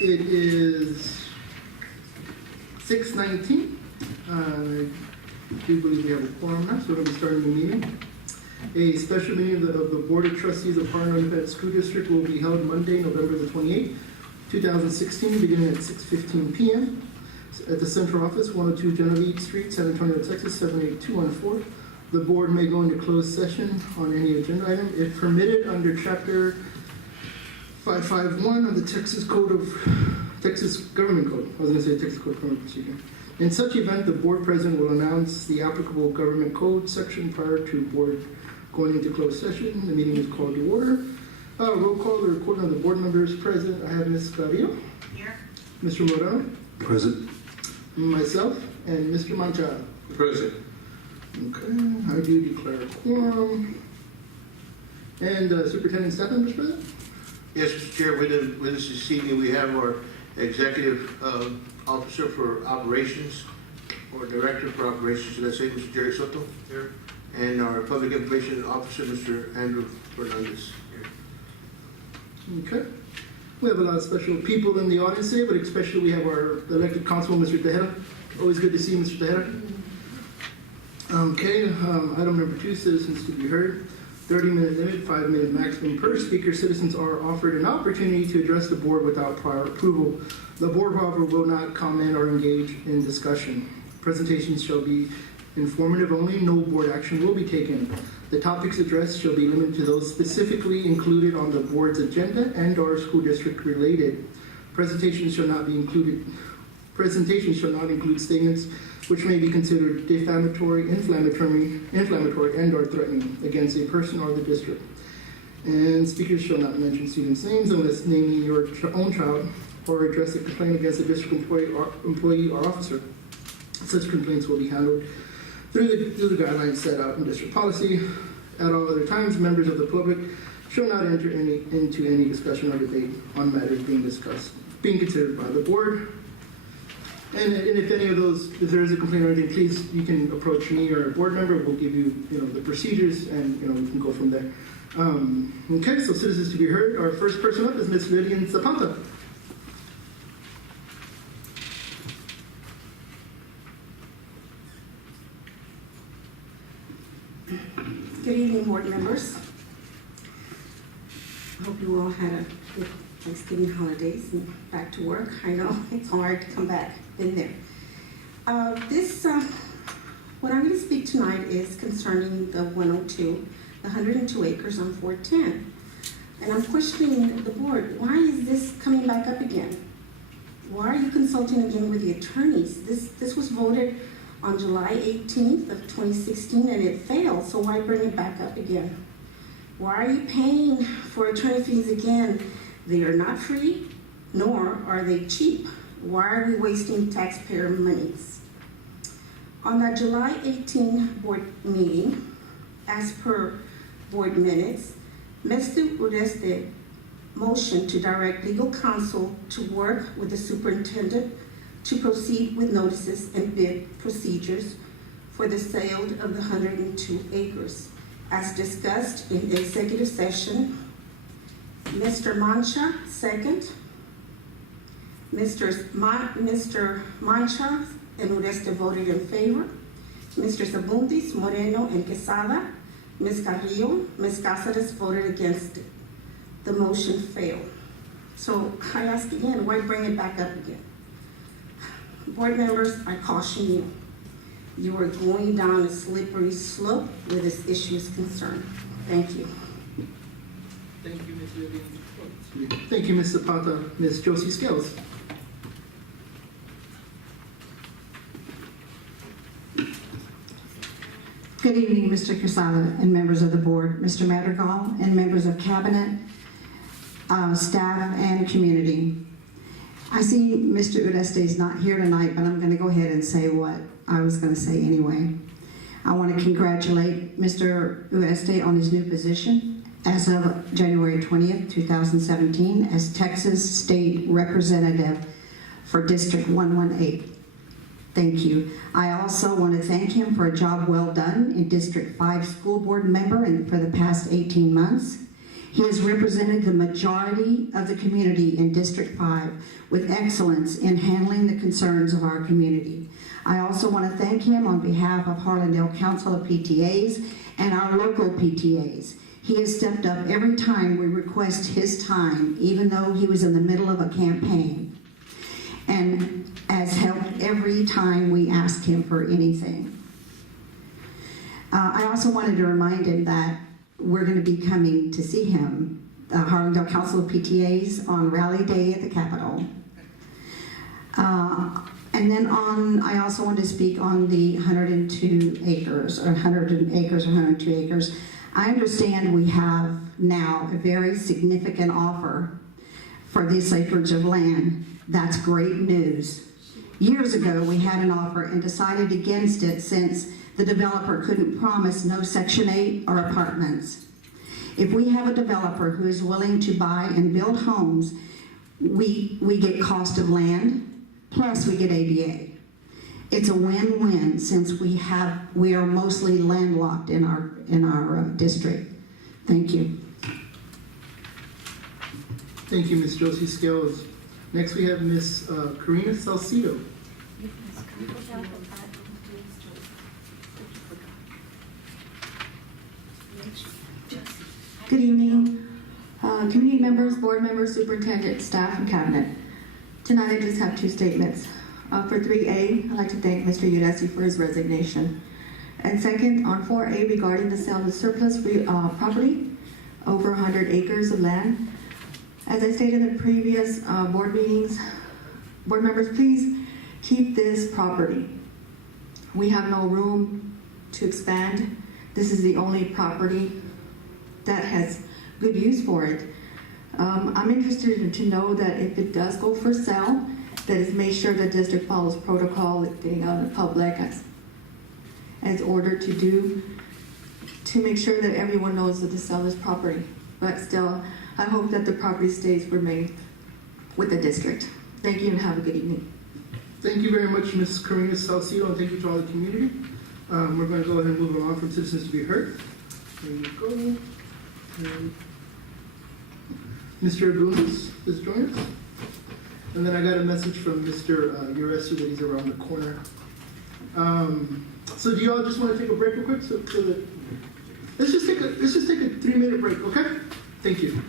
It is 6:19. I do believe we have a quorum now, so we'll be starting the meeting. A special meeting of the Board of Trustees of Harlan Independent School District will be held Monday, November the 28th, 2016, beginning at 6:15 p.m. at the Central Office, 102 Genevieve Street, San Antonio, Texas, 78214. The board may go into closed session on any agenda item if permitted under Chapter 551 of the Texas Government Code. I was going to say Texas Code of Criminal Procedure. In such event, the board president will announce the applicable government code section prior to board going into closed session. The meeting is called to order. Roll call, the recording of the board members present. I have Ms. Claudio. Here. Mr. Moreno. Present. Myself, and Mr. Mancha. Present. Okay, I do declare a quorum. And Superintendent staff members present? Yes, Mr. Chair, with us this evening, we have our Executive Officer for Operations, or Director for Operations, should I say, Mr. Jerry Soto here, and our Public Information Officer, Mr. Andrew Fernandez here. Okay. We have a lot of special people in the audience today, but especially we have our elected constable, Mr. Tejeda. Always good to see you, Mr. Tejeda. Okay, item number 2, citizens to be heard. 30-minute limit, 5-minute maximum per speaker. Citizens are offered an opportunity to address the board without prior approval. The board, however, will not comment or engage in discussion. Presentations shall be informative only. No board action will be taken. The topics addressed shall be limited to those specifically included on the board's agenda and or school district related. Presentations shall not include statements which may be considered defamatory, inflammatory, and or threatening against a person or the district. And speakers shall not mention students' names unless naming your own child or address a complaint against a district employee or officer. Such complaints will be handled through the guidelines set out in district policy. At all other times, members of the public shall not enter into any discussion or debate on matters being considered by the board. And if if there is a complaint or anything, please, you can approach me or a board member. We'll give you, the procedures, and we can go from there. Okay, so citizens to be heard. Our first person up is Ms. Lillian Zapata. Good evening, board members. I hope you all had a good Thanksgiving holidays and back to work. I know it's hard to come back. Been there. What I'm going to speak tonight is concerning the 102 acres on 410. And I'm questioning the board. Why is this coming back up again? Why are you consulting again with the attorneys? This was voted on July 18th of 2016 and it failed, so why bring it back up again? Why are you paying for attorney fees again? They are not free, nor are they cheap. Why are we wasting taxpayer monies? On that July 18 board meeting, as per board minutes, Mr. Ureste motioned to direct legal counsel to work with the superintendent to proceed with notices and bid procedures for the sale of the 102 acres. As discussed in the executive session, Mr. Mancha, second. Mr. Mancha and Ureste voted in favor. Mr. Sabundis, Moreno, and Quesada, Ms. Carrillo, Ms. Cáceres voted against it. The motion failed. So I ask again, why bring it back up again? Board members, I caution you. You are going down a slippery slope where this issue is concerned. Thank you. Thank you, Ms. Lillian. Thank you, Ms. Zapata. Ms. Josie Scales. Good evening, Mr. Quesada and members of the board, Mr. Madrigal and members of cabinet, staff, and community. I see Mr. Ureste is not here tonight, but I'm going to go ahead and say what I was going to say anyway. I want to congratulate Mr. Ureste on his new position as of January 20th, 2017 as Texas State Representative for District 118. Thank you. I also want to thank him for a job well done in District 5 school board member and for the past 18 months. He has represented the majority of the community in District 5 with excellence in handling the concerns of our community. I also want to thank him on behalf of Harlandale Council of PTAs and our local PTAs. He has stepped up every time we request his time, even though he was in the middle of a campaign, and has helped every time we ask him for anything. I also wanted to remind him that we're going to be coming to see him, the Harlandale Council of PTAs, on Rally Day at the Capitol. And then I also want to speak on the 102 acres, or 100 acres, or 102 acres. I understand we have now a very significant offer for this acreage of land. That's great news. Years ago, we had an offer and decided against it since the developer couldn't promise no Section 8 or apartments. If we have a developer who is willing to buy and build homes, we get cost of land, plus we get ADA. It's a win-win since we are mostly landlocked in our district. Thank you. Thank you, Ms. Josie Scales. Next, we have Ms. Karina Salcido. Good evening, community members, board members, superintendent, staff, and cabinet. Tonight I just have two statements. For 3A, I'd like to thank Mr. Udesi for his resignation. And second, on 4A, regarding the sale of the surplus property, over 100 acres of land. As I stated in the previous board meetings, board members, please keep this property. We have no room to expand. This is the only property that has good use for it. I'm interested to know that if it does go for sale, that is made sure the district follows protocol, getting out in the public as ordered to do, to make sure that everyone knows that to sell this property. But still, I hope that the property remain with the district. Thank you and have a good evening. Thank you very much, Ms. Karina Salcido, and thank you to all the community. We're going to go ahead and move on from citizens to be heard. There you go. And Mr. Brunis is joining us. And then I got a message from Mr. Uresi that he's around the corner. So do you all just want to take a break real quick? So that, let's just take a 3-minute break, okay? Thank you.